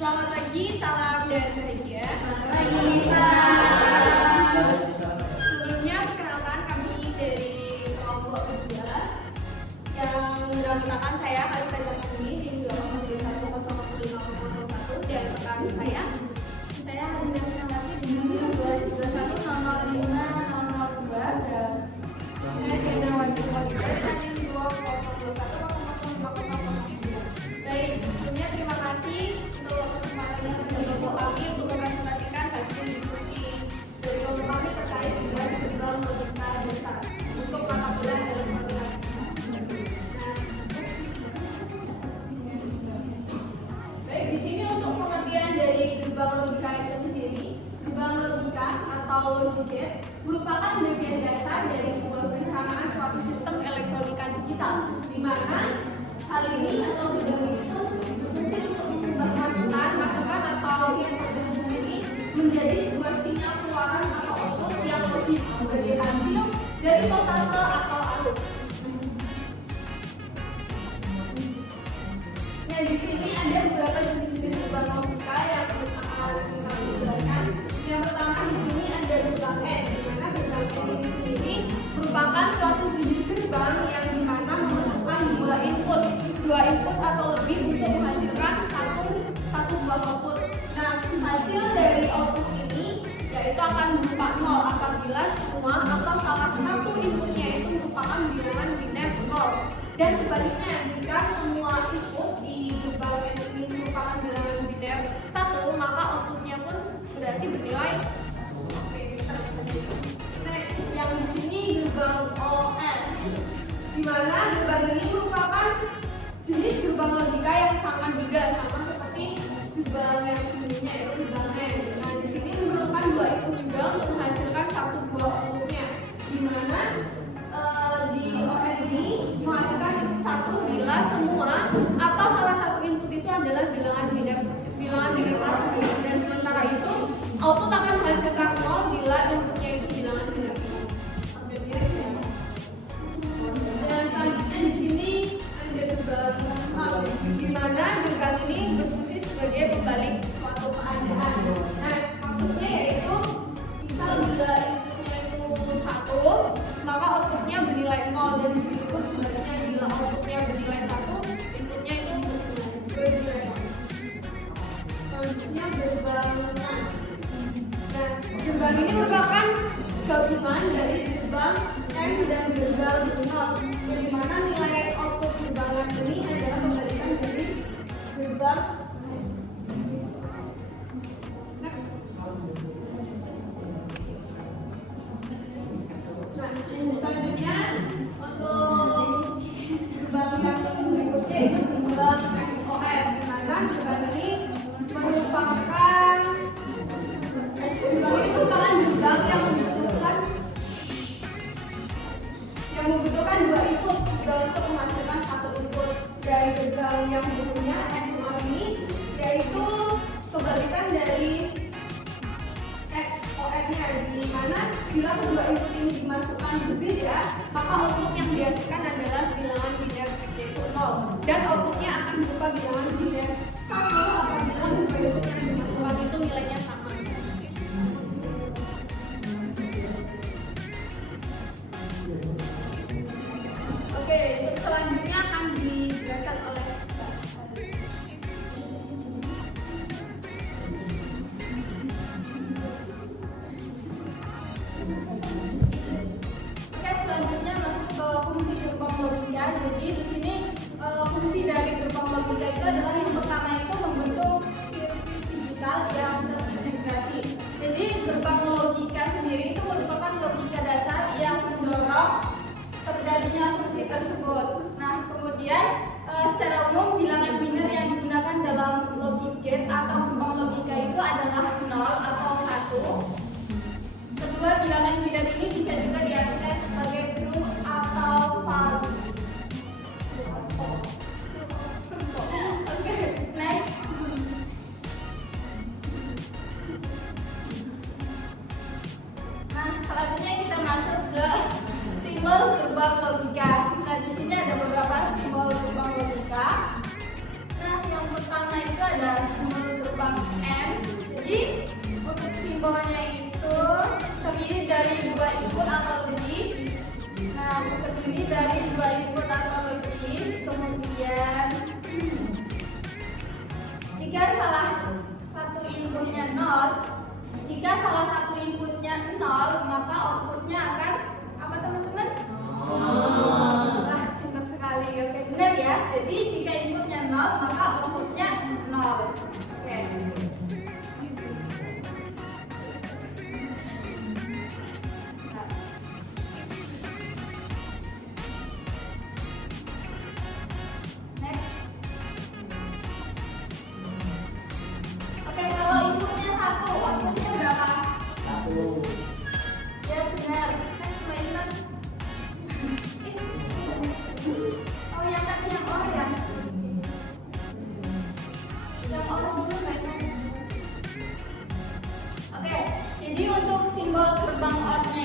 Selamat pagi, salam dan bahagia. Sebelumnya perkenalkan kami dari kelompok kedua yang menggunakan saya Kalista Jamuni tim 201005001 dan rekan saya Hadina Sinamati di 221005002 dan saya Diana Wajib Wanita dengan 2021005009. Baik, sebelumnya terima kasih untuk kesempatan yang kelompok kami untuk mempresentasikan hasil diskusi dari kelompok kami terkait dengan gerbang logika dasar untuk mata kuliah dalam baik, di sini untuk pengertian dari gerbang logika itu sendiri, gerbang logika atau logic gate merupakan bagian dasar dari sebuah perencanaan suatu sistem elektronika digital, di mana hal ini atau gerbang itu berfungsi untuk mengubah masukan atau input itu sendiri menjadi sebuah sinyal keluaran atau output yang logis sebagai hasil dari voltase atau arus. Nah, di sini ada beberapa jenis-jenis gerbang logika yang akan kami jelaskan. Yang pertama di sini ada gerbang N, di mana gerbang N ini sendiri merupakan suatu jenis gerbang yang dimana memerlukan dua input atau lebih untuk menghasilkan satu buah output. Nah, hasil dari output ini yaitu akan berupa 0 apabila semua atau salah satu inputnya itu merupakan bilangan biner 0. Dan sebaliknya, jika semua input di gerbang N ini merupakan bilangan biner 1, maka outputnya pun berarti bernilai. Oke, kita bisa lihat. Next, yang di sini gerbang ON, di mana gerbang ini merupakan jenis gerbang logika yang sama juga seperti gerbang yang sebelumnya yaitu gerbang N. Nah, di sini memerlukan dua input juga untuk menghasilkan satu buah outputnya, di mana di ON ini menghasilkan satu bila semua atau salah satu input itu adalah bilangan biner 1, dan sementara itu output akan menghasilkan 0 bila inputnya itu bilangan biner 1. Dan selanjutnya di sini ada gerbang nol, di mana gerbang ini berfungsi sebagai pembalik suatu keadaan. Nah, maksudnya yaitu misal bila inputnya itu 1, maka outputnya bernilai 0, dan begitupun sebaliknya bila outputnya bernilai 1, inputnya itu bernilai 0. Selanjutnya gerbang NAND. Nah, gerbang ini merupakan gabungan dari gerbang N dan gerbang 0, di mana nilai output gerbang NAND ini adalah kebalikan dari gerbang next. Nah, selanjutnya untuk gerbang yang berikutnya itu gerbang XOR, di mana gerbang ini merupakan gerbang yang membutuhkan dua input untuk menghasilkan satu input. Dari gerbang yang berikutnya XOR ini yaitu kebalikan dari XOR-nya, di mana bila kedua input ini dimasukkan berbeda, maka output yang dihasilkan adalah bilangan biner yaitu 0, dan outputnya akan berupa bilangan biner 1 apabila kedua input yang dimasukkan itu nilainya sama. Oke, untuk selanjutnya akan dijelaskan oleh selanjutnya masuk ke fungsi gerbang logika. Jadi di sini fungsi dari gerbang logika itu adalah yang pertama itu membentuk sirkuit digital yang terintegrasi. Jadi gerbang logika sendiri itu merupakan logika dasar yang mendorong terjadinya fungsi tersebut. Nah, kemudian secara umum bilangan biner yang digunakan dalam logic gate atau gerbang logika itu adalah 0 atau 1. Kedua, bilangan biner ini bisa juga diartikan sebagai true atau false. Oke, next. Nah, selanjutnya kita masuk ke simbol gerbang logika. Nah, di sini ada beberapa simbol gerbang logika. Nah, yang pertama itu ada simbol gerbang simbolnya itu terdiri dari 2 input atau lebih. Nah, terdiri dari 2 input atau lebih. Kemudian jika salah satu inputnya 0, maka outputnya akan apa teman-teman? Wah, pintar sekali. Oke, benar ya. Jadi jika inputnya 0, maka outputnya 0. Oke. Jadi untuk simbol gerbang OR-nya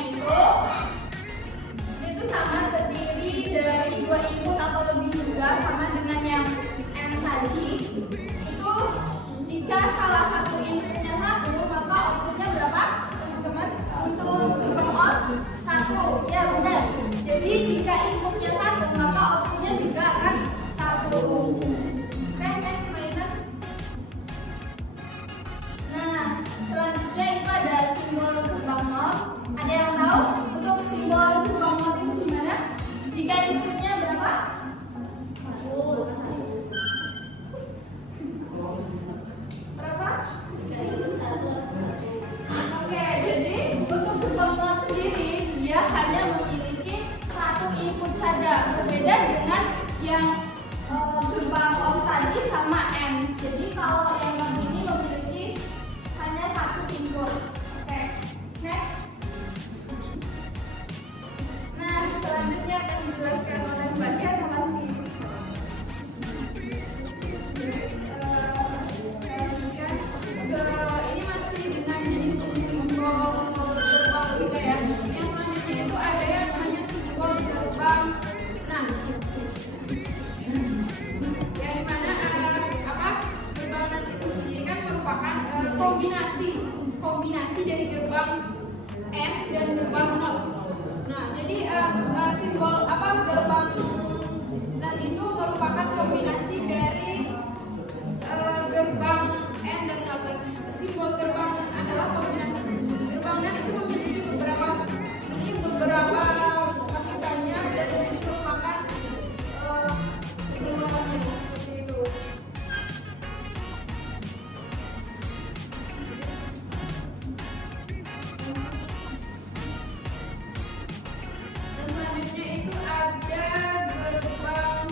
itu sama, terdiri dari 2 input atau lebih juga, sama dengan yang M tadi. Itu jika salah satu inputnya 1, maka outputnya berapa teman-teman? Untuk gerbang OR 1, ya benar. Jadi jika inputnya 1, maka outputnya juga akan 1. Selanjutnya itu ada simbol gerbang NOT. Ada yang tahu untuk simbol gerbang NOT itu gimana? Jika inputnya berapa? 1. Berapa? 1. Oke, jadi untuk gerbang NOT sendiri dia hanya memiliki 1 input saja, berbeda dengan yang gerbang OR tadi sama N. Jadi kalau yang ini memiliki hanya 1 input. Oke, next. Nah, selanjutnya akan dijelaskan oleh Mbak Tia sama Nanti. Ini masih dengan jenis-jenis simbol gerbang gitu ya. Yang selanjutnya itu ada yang namanya simbol gerbang NAND. Ya, dimana gerbang NAND itu sendiri kan merupakan kombinasi dari gerbang M dan gerbang NOT. Nah, jadi simbol gerbang NAND itu merupakan kombinasi dari gerbang N dan NOT. Simbol gerbang adalah kombinasi. Gerbang NAND itu memiliki beberapa masukannya dan itu merupakan seperti itu. Dan selanjutnya itu ada gerbang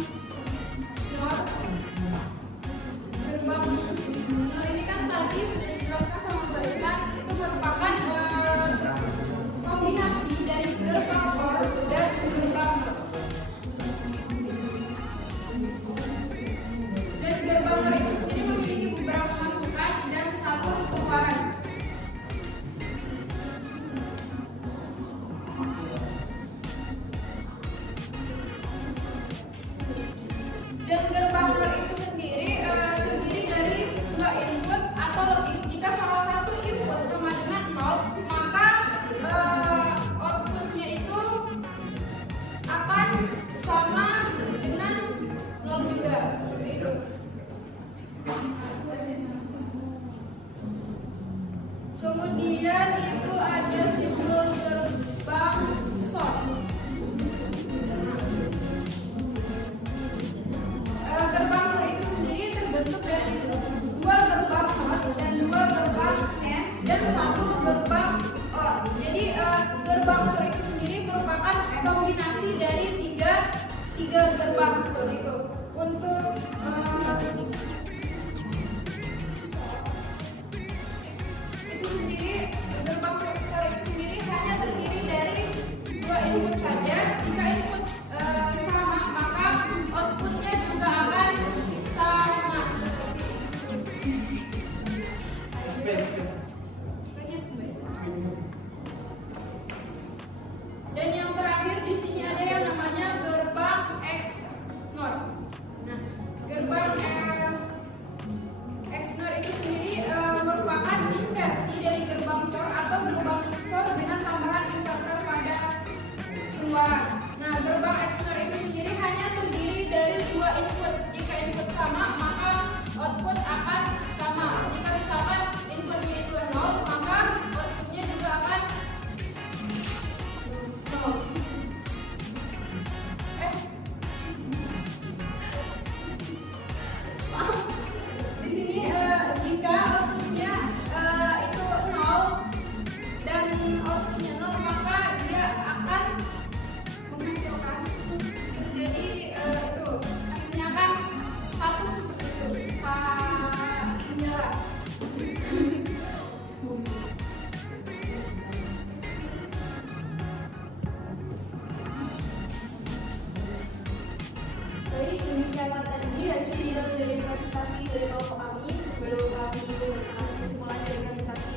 dari kelompok kami sebelum kami membuka kesimpulan dari presentasi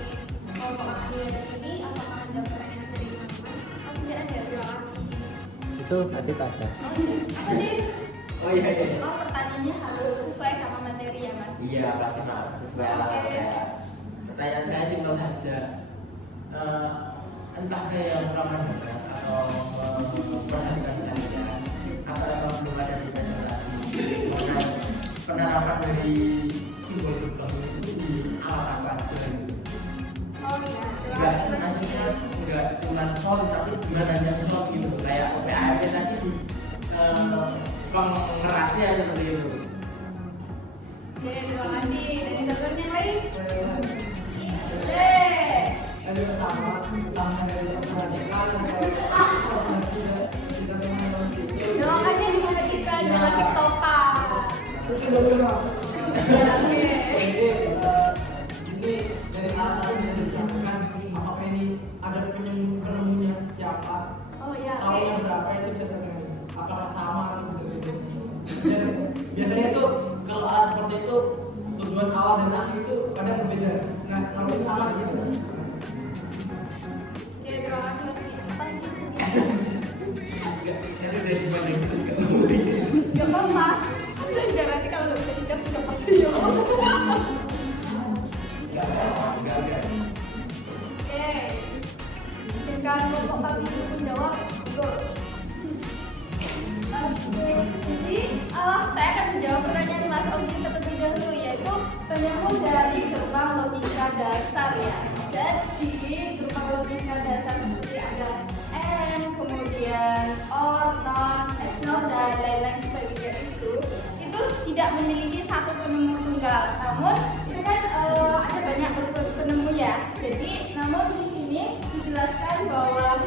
kelompok kami dari ini. Apakah ada pertanyaan dari teman-teman? Oh tidak ada, terima kasih. Itu nanti ada. Oh iya, apa sih? Oh iya. Oh pertanyaannya harus sesuai sama materi ya mas? Iya pasti Pak, sesuai alatnya. Pertanyaan saya simpel saja. Entah saya yang kurang mendengar atau memperhatikan kalian, apakah belum ada presentasi penerapan dari simbol gerbang itu di alat apa aja gitu? Oh iya, Enggak, maksudnya enggak cuma solid tapi gunanya solid gitu, kayak PAP tadi pengerasnya seperti itu. Oke, terima kasih. Dari teman-teman lain? Ada sama dari perhatikan Doakannya diperhatikan dalam TikTokan. terus kita bilang Oke. ini dari alat yang disampaikan apakah ini ada penemunya siapa, Oh iya. tahunnya berapa itu biasanya apakah sama atau berbeda. Dan biasanya itu kalau alat seperti itu tujuan awal dan akhir itu kadang berbeda. Nah kalau ini sama gitu. Oke, terima kasih Mas Adi. Apa lagi? Jadi dari mana itu nggak mau Gak apa-apa. Kan jangan nanti kalau nggak bisa dijawab siapa sih ya. Oke. Izinkan kelompok kami untuk menjawab. Go. Jadi, saya akan menjawab pertanyaan Mas Ogi terlebih dahulu, yaitu penemu dari gerbang logika dasar ya. Jadi, gerbang logika dasar seperti ada and, kemudian or, not, as not, dan lain-lain sebagainya itu tidak memiliki satu penemu tunggal. Namun, itu kan ada banyak penemu ya. Jadi, namun di sini dijelaskan bahwa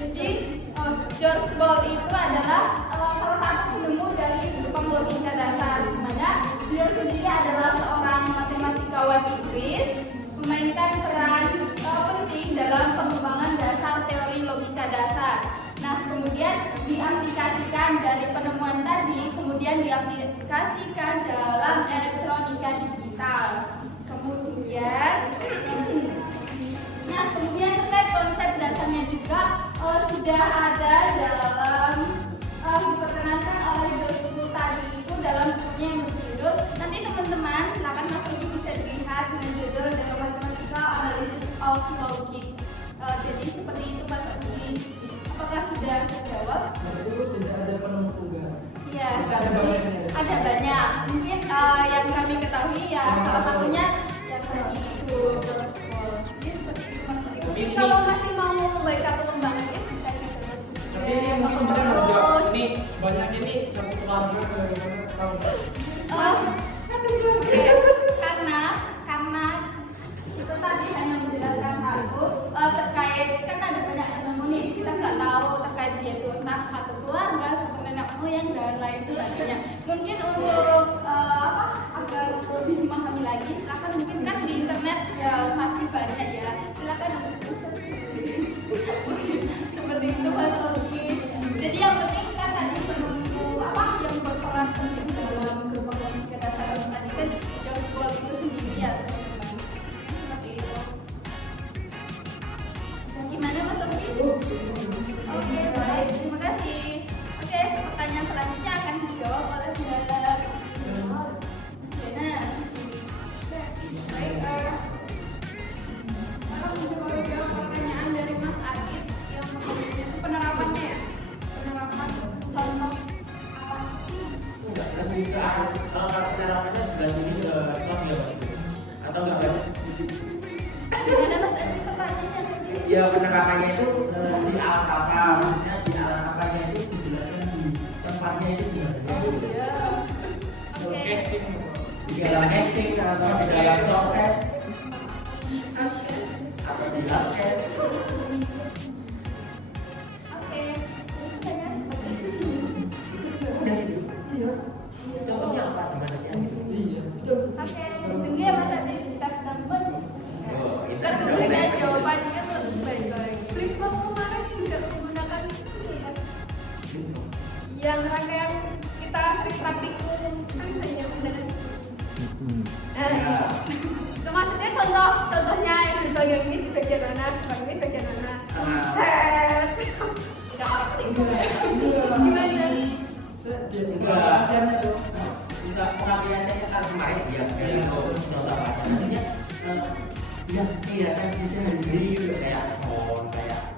jadi George Ball itu adalah salah satu penemu dari gerbang logika dasar, di mana beliau sendiri adalah seorang matematikawan Inggris, memainkan peran penting dalam pengembangan dasar teori logika dasar. Nah, kemudian diaplikasikan dari penemuan tadi, kemudian diaplikasikan dalam elektronika digital. Kemudian kemudian terkait konsep dasarnya juga sudah ada dalam diperkenalkan oleh George Boole tadi itu dalam bukunya yang berjudul, nanti teman-teman silakan Mas Ogi bisa dilihat dengan judul The Mathematical Analysis of Logic. Jadi seperti itu Mas Ogi. Apakah sudah terjawab? Itu tidak ada penemu tunggal. Iya, ada banyak. Mungkin yang kami ketahui ya salah satunya yang tadi itu George Boole. Jadi seperti itu Mas Ogi. Tapi Kalau masih mau baca pengembangannya bisa kita Tapi ini mungkin bisa menjawab ini banyak ini satu keluarga bagaimana tahu? Karena itu tadi hanya menjelaskan aku terkait kan ada banyak penemu nih, kita nggak tahu terkait dia itu entah satu keluarga, satu nenek moyang dan lain sebagainya. Mungkin untuk agar lebih memahami lagi, silakan mungkin kan di internet ya pasti banyak ya. Silakan untuk seperti itu Mas Ogi. Jadi yang penting kan tadi penemu yang berperan penting dalam gerbang logika dasar tadi kan George Boole itu sendiri ya teman-teman. Seperti itu. Gimana Mas Ogi? Oke, baik, terima kasih. Oke, pertanyaan selanjutnya akan dijawab oleh Mbak Dena. Baik, sekarang menjawab pertanyaan dari Mas Adit yang penerapannya ya, penerapan contoh Enggak, lebih ke kalau penerapannya sudah ini ke slot ya Pak? Atau enggak? gimana Mas Adit pertanyaannya tadi? Ya penerapannya itu di alat apa, maksudnya di alat apanya itu dijelaskan di tempatnya itu gimana? Oh iya. Oke. Casing. Di dalam casing atau di dalam showcase atau di dalam case. Oke. Udah itu. Iya. Contohnya apa? Gimana ya? Iya. Oke, tunggu ya Mas Adit, kita sedang berdiskusi. Oh, ini Kita tungguin jawabannya kan lebih baik-baik. Flip phone kemarin juga menggunakan ini ya. Yang bagian ini bagian mana, bagian ini bagian mana. Set. Gimana? Enggak pengambilannya kan kemarin dia nota baca maksudnya ya kelihatan bisa sendiri gitu kayak phone kayak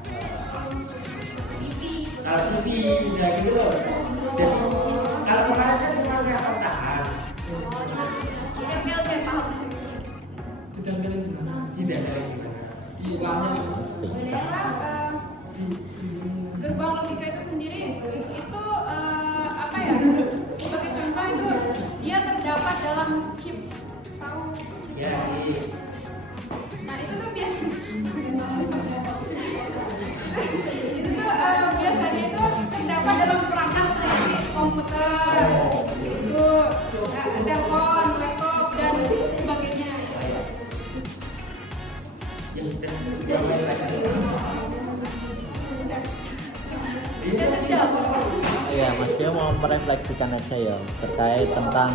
kalau TV udah gitu loh. Jadi kalau kemarin kan cuma kayak pertahan Oke, paham. Ditempelin gimana? tidak ada yang gimana. Di layar. Gerbang logika itu sendiri itu apa ya? Sebagai contoh itu dia terdapat dalam chip. Tahu chip? Ya, Nah itu tuh biasanya itu tuh biasanya itu terdapat dalam perangkat seperti komputer, itu telepon, laptop dan sebagainya. ya sudah. Iya, Mas Tio mau merefleksikan aja ya terkait tentang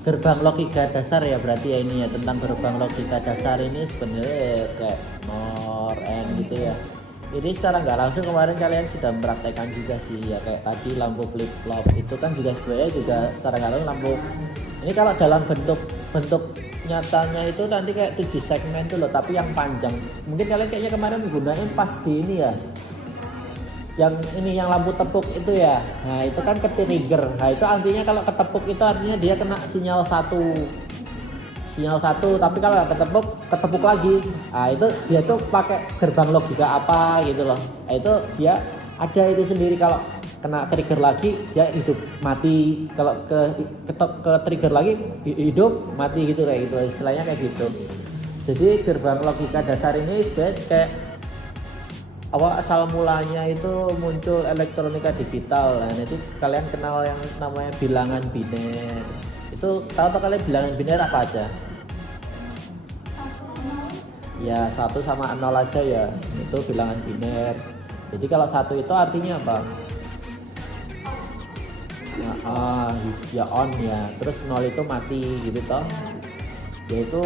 gerbang logika dasar ya, berarti ya ini ya, tentang gerbang logika dasar ini sebenarnya kayak NOR, N gitu ya. Ini secara nggak langsung kemarin kalian sudah mempraktekkan juga sih ya, kayak tadi lampu flip flop itu kan juga sebenarnya juga secara nggak langsung lampu ini kalau dalam bentuk nyatanya itu nanti kayak 7 segmen tuh loh, tapi yang panjang. Mungkin kalian kayaknya kemarin menggunakan pas di ini ya, yang ini yang lampu tepuk itu ya. Nah itu kan ke trigger. Nah itu artinya kalau ketepuk itu artinya dia kena sinyal satu, tapi kalau nggak ketepuk lagi, nah itu dia tuh pakai gerbang logika apa gitu loh. Nah itu dia ada itu sendiri, kalau kena trigger lagi dia hidup mati, kalau ke trigger lagi hidup mati gitu kayak gitu, istilahnya kayak gitu. Jadi gerbang logika dasar ini sebenarnya kayak awal asal mulanya itu muncul elektronika digital. Nah itu kalian kenal yang namanya bilangan biner. Itu tahu kalian bilangan biner apa aja? Ya 1 sama 0 aja ya, itu bilangan biner. Jadi kalau 1 itu artinya apa? Ya on ya, terus 0 itu mati gitu toh. Yaitu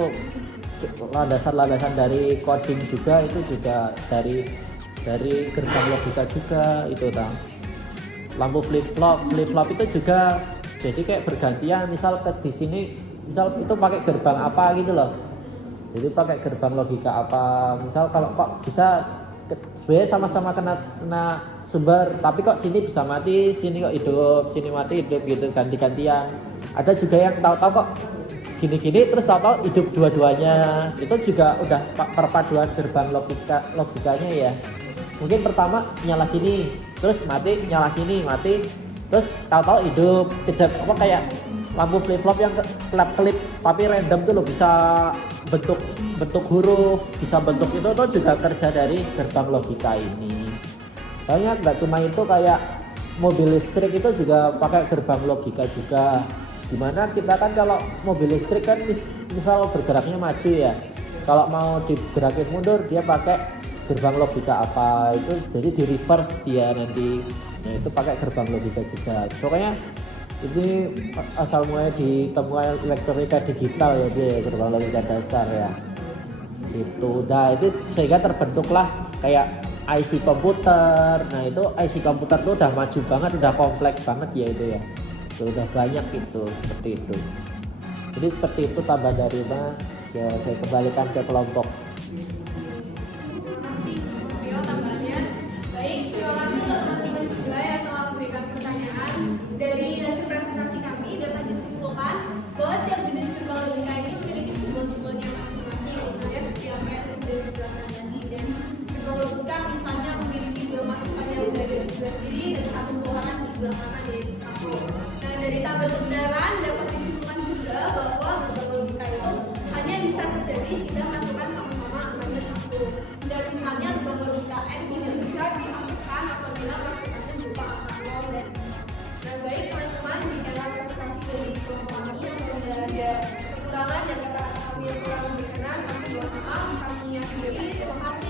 landasan dari coding juga, itu juga dari gerbang logika juga itu tang. Lampu flip flop itu juga jadi kayak bergantian, misal di sini misal itu pakai gerbang apa gitu loh. Jadi pakai gerbang logika apa, misal kalau kok bisa sebenarnya sama-sama kena sumber, tapi kok sini bisa mati, sini kok hidup, sini mati hidup gitu, ganti-gantian. Ada juga yang tahu-tahu kok gini-gini terus tahu-tahu hidup dua-duanya. Itu juga udah perpaduan gerbang logikanya ya. Mungkin pertama nyala sini, terus mati, nyala sini, mati, terus tahu-tahu hidup. Kejap apa kayak lampu flip flop yang kelip tapi random tuh lo, bisa bentuk huruf, bisa bentuk itu tuh juga kerja dari gerbang logika ini. Banyak, nggak cuma itu, kayak mobil listrik itu juga pakai gerbang logika juga. Dimana kita kan kalau mobil listrik kan misal bergeraknya maju ya, kalau mau digerakin mundur dia pakai gerbang logika apa, itu jadi di reverse dia nanti. Nah itu pakai gerbang logika juga. Pokoknya ini asal mulai ditemukan elektronika digital ya, dia gerbang logika dasar ya. Itu udah itu sehingga terbentuklah kayak IC komputer. Nah itu IC komputer tuh udah maju banget, udah kompleks banget ya itu ya. Itu udah banyak itu, seperti itu. Jadi seperti itu tambah dari Mas. Ya saya kembalikan ke kelompok. Terima kasih tambahnya. Baik, terima kasih untuk teman-teman juga yang telah memberikan pertanyaan. Dari hasil presentasi kami dapat disimpulkan bahwa setiap jenis gerbang logika ini memiliki simbol-simbolnya masing-masing. Misalnya seperti apa yang sudah dijelaskan tadi, dan gerbang logika misalnya memiliki dua masukan yang berada di sebelah kiri dan satu buahan di sebelah kanan, yaitu satu. Nah dari tabel kebenaran dapat disimpulkan juga bahwa gerbang logika itu hanya bisa terjadi jika masukan sama-sama angkanya satu. Dan misalnya gerbang logika N tidak bisa dilakukan apabila masukannya berupa angka 0 dan. Nah baik teman-teman, demikianlah presentasi dari kelompok kami. Yang apabila ada kekurangan dan kata-kata kami yang kurang berkenan, kami mohon maaf. Kami akhiri. Terima kasih.